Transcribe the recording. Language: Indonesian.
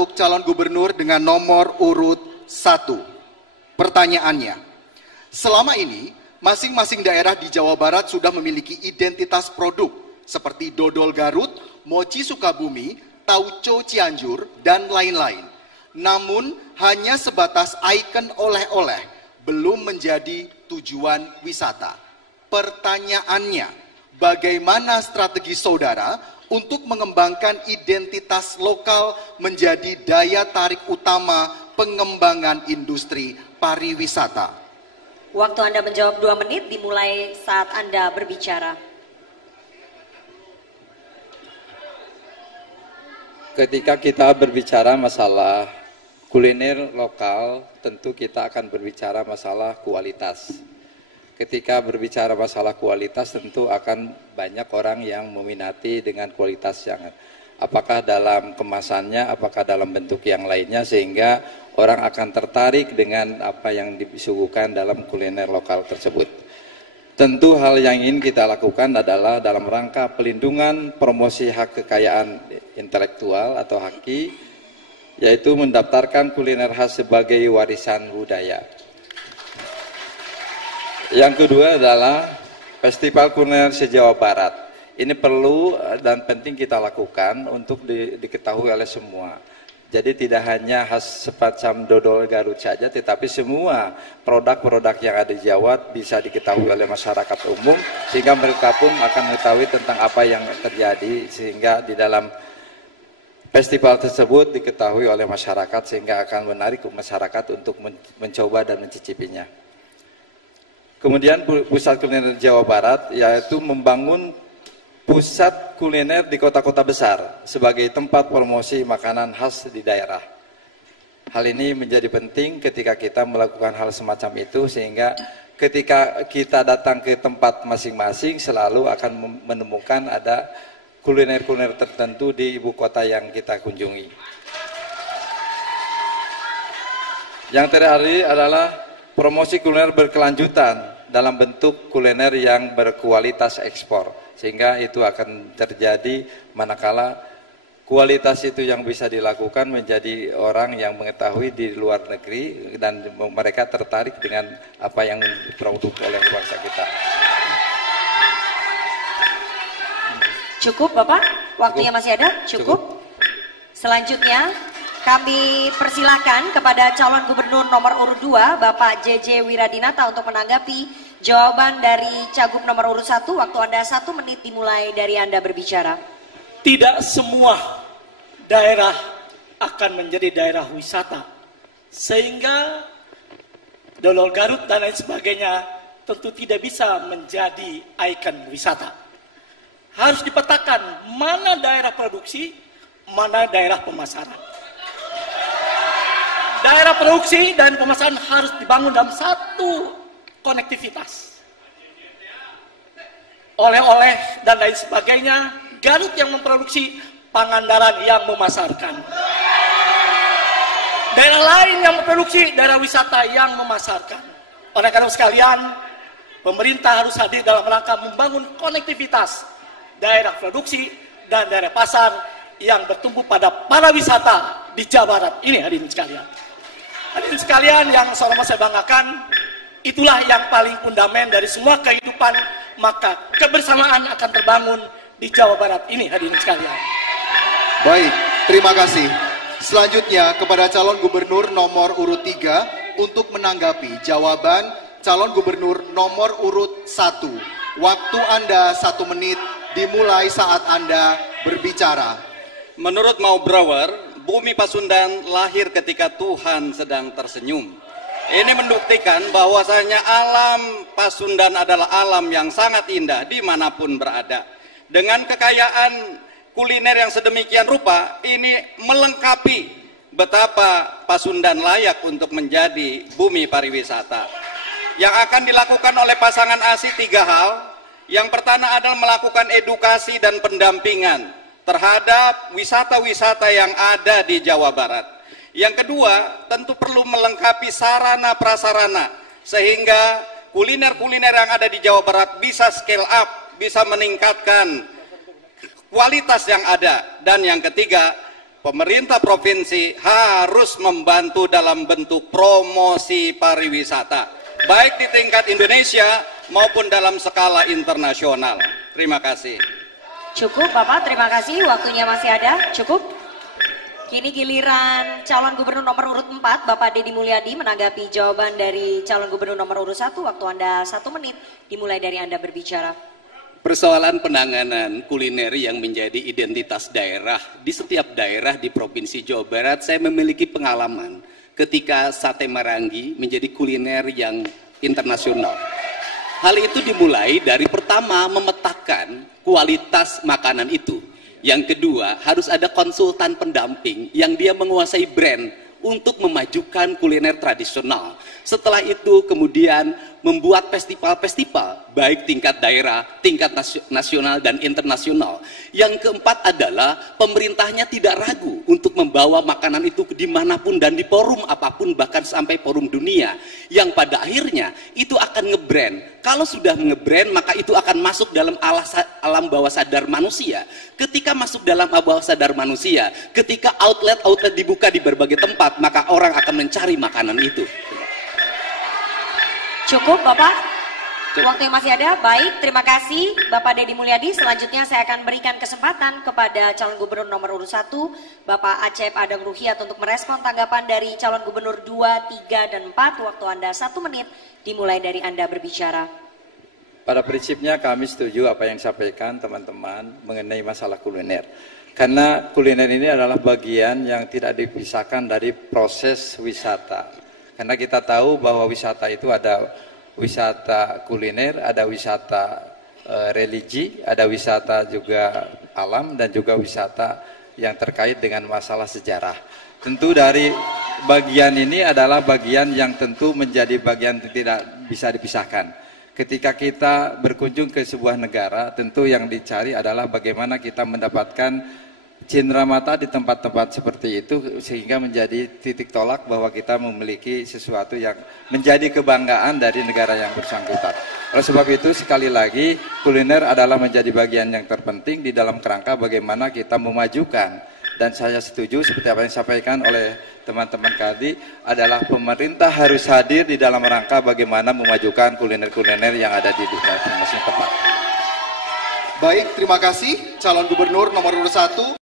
untuk calon gubernur dengan nomor urut 1. Pertanyaannya, selama ini masing-masing daerah di Jawa Barat sudah memiliki identitas produk seperti dodol Garut, mochi Sukabumi, tauco Cianjur, dan lain-lain. Namun hanya sebatas ikon oleh-oleh, belum menjadi tujuan wisata. Pertanyaannya, bagaimana strategi saudara untuk mengembangkan identitas lokal menjadi daya tarik utama pengembangan industri pariwisata? Waktu Anda menjawab 2 menit dimulai saat Anda berbicara. Ketika kita berbicara masalah kuliner lokal, tentu kita akan berbicara masalah kualitas. Ketika berbicara masalah kualitas, tentu akan banyak orang yang meminati dengan kualitas yang apakah dalam kemasannya, apakah dalam bentuk yang lainnya, sehingga orang akan tertarik dengan apa yang disuguhkan dalam kuliner lokal tersebut. Tentu hal yang ingin kita lakukan adalah dalam rangka pelindungan promosi hak kekayaan intelektual atau HAKI, yaitu mendaftarkan kuliner khas sebagai warisan budaya. Yang kedua adalah Festival Kuliner se-Jawa Barat. Ini perlu dan penting kita lakukan untuk diketahui oleh semua. Jadi tidak hanya khas semacam dodol Garut saja, tetapi semua produk-produk yang ada di Jawa bisa diketahui oleh masyarakat umum, sehingga mereka pun akan mengetahui tentang apa yang terjadi, sehingga di dalam festival tersebut diketahui oleh masyarakat, sehingga akan menarik masyarakat untuk mencoba dan mencicipinya. Kemudian pusat kuliner Jawa Barat, yaitu membangun pusat kuliner di kota-kota besar sebagai tempat promosi makanan khas di daerah. Hal ini menjadi penting ketika kita melakukan hal semacam itu, sehingga ketika kita datang ke tempat masing-masing selalu akan menemukan ada kuliner-kuliner tertentu di ibu kota yang kita kunjungi. Yang terakhir adalah promosi kuliner berkelanjutan dalam bentuk kuliner yang berkualitas ekspor, sehingga itu akan terjadi manakala kualitas itu yang bisa dilakukan menjadi orang yang mengetahui di luar negeri dan mereka tertarik dengan apa yang diproduk oleh bangsa kita. Cukup Bapak? Waktunya masih ada? Cukup? Selanjutnya kami persilakan kepada calon gubernur nomor urut 2 Bapak JJ Wiradinata untuk menanggapi jawaban dari cagup nomor urut 1. Waktu Anda 1 menit dimulai dari Anda berbicara. Tidak semua daerah akan menjadi daerah wisata, sehingga dodol Garut dan lain sebagainya tentu tidak bisa menjadi ikon wisata. Harus dipetakan mana daerah produksi, mana daerah pemasaran. Daerah produksi dan pemasaran harus dibangun dalam satu konektivitas. Oleh-oleh dan lain sebagainya, Garut yang memproduksi, Pangandaran yang memasarkan. Daerah lain yang memproduksi, daerah wisata yang memasarkan. Oleh karena sekalian, pemerintah harus hadir dalam rangka membangun konektivitas daerah produksi dan daerah pasar yang bertumbuh pada pariwisata di Jawa Barat. Ini hadirin sekalian. Hadirin sekalian yang sama saya banggakan, itulah yang paling fundament dari semua kehidupan, maka kebersamaan akan terbangun di Jawa Barat ini, hadirin sekalian. Baik, terima kasih. Selanjutnya kepada calon gubernur nomor urut 3 untuk menanggapi jawaban calon gubernur nomor urut 1. Waktu Anda 1 menit dimulai saat Anda berbicara. Menurut Mau Brower, bumi Pasundan lahir ketika Tuhan sedang tersenyum. Ini membuktikan bahwasanya alam Pasundan adalah alam yang sangat indah dimanapun berada. Dengan kekayaan kuliner yang sedemikian rupa, ini melengkapi betapa Pasundan layak untuk menjadi bumi pariwisata. Yang akan dilakukan oleh pasangan ASI 3 hal. Yang pertama adalah melakukan edukasi dan pendampingan terhadap wisata-wisata yang ada di Jawa Barat. Yang kedua, tentu perlu melengkapi sarana prasarana sehingga kuliner-kuliner yang ada di Jawa Barat bisa scale up, bisa meningkatkan kualitas yang ada. Dan yang ketiga, pemerintah provinsi harus membantu dalam bentuk promosi pariwisata, baik di tingkat Indonesia maupun dalam skala internasional. Terima kasih. Cukup Bapak, terima kasih. Waktunya masih ada, cukup. Kini giliran calon gubernur nomor urut 4, Bapak Deddy Mulyadi menanggapi jawaban dari calon gubernur nomor urut 1. Waktu Anda 1 menit, dimulai dari Anda berbicara. Persoalan penanganan kuliner yang menjadi identitas daerah di setiap daerah di Provinsi Jawa Barat, saya memiliki pengalaman ketika sate marangi menjadi kuliner yang internasional. Hal itu dimulai dari pertama memetakan kualitas makanan itu. Yang kedua, harus ada konsultan pendamping yang dia menguasai brand untuk memajukan kuliner tradisional. Setelah itu kemudian membuat festival-festival baik tingkat daerah, tingkat nasional dan internasional. Yang keempat adalah pemerintahnya tidak ragu untuk membawa makanan itu dimanapun dan di forum apapun, bahkan sampai forum dunia, yang pada akhirnya itu akan ngebrand. Kalau sudah ngebrand, maka itu akan masuk dalam alam bawah sadar manusia. Ketika masuk dalam bawah sadar manusia, ketika outlet-outlet dibuka di berbagai tempat, maka orang akan mencari makanan itu. Cukup Bapak, waktu yang masih ada. Baik, terima kasih Bapak Deddy Mulyadi. Selanjutnya saya akan berikan kesempatan kepada calon gubernur nomor urut 1, Bapak Acep Adang Ruhiat, untuk merespon tanggapan dari calon gubernur 2, 3, dan 4. Waktu Anda 1 menit, dimulai dari Anda berbicara. Pada prinsipnya kami setuju apa yang disampaikan teman-teman mengenai masalah kuliner. Karena kuliner ini adalah bagian yang tidak dipisahkan dari proses wisata. Karena kita tahu bahwa wisata itu ada wisata kuliner, ada wisata religi, ada wisata juga alam, dan juga wisata yang terkait dengan masalah sejarah. Tentu dari bagian ini adalah bagian yang tentu menjadi bagian yang tidak bisa dipisahkan. Ketika kita berkunjung ke sebuah negara, tentu yang dicari adalah bagaimana kita mendapatkan cindera mata di tempat-tempat seperti itu, sehingga menjadi titik tolak bahwa kita memiliki sesuatu yang menjadi kebanggaan dari negara yang bersangkutan. Oleh sebab itu, sekali lagi, kuliner adalah menjadi bagian yang terpenting di dalam kerangka bagaimana kita memajukan. Dan saya setuju seperti apa yang disampaikan oleh teman-teman tadi, adalah pemerintah harus hadir di dalam rangka bagaimana memajukan kuliner-kuliner yang ada di masing-masing tempat. Baik, terima kasih calon gubernur nomor urut 1.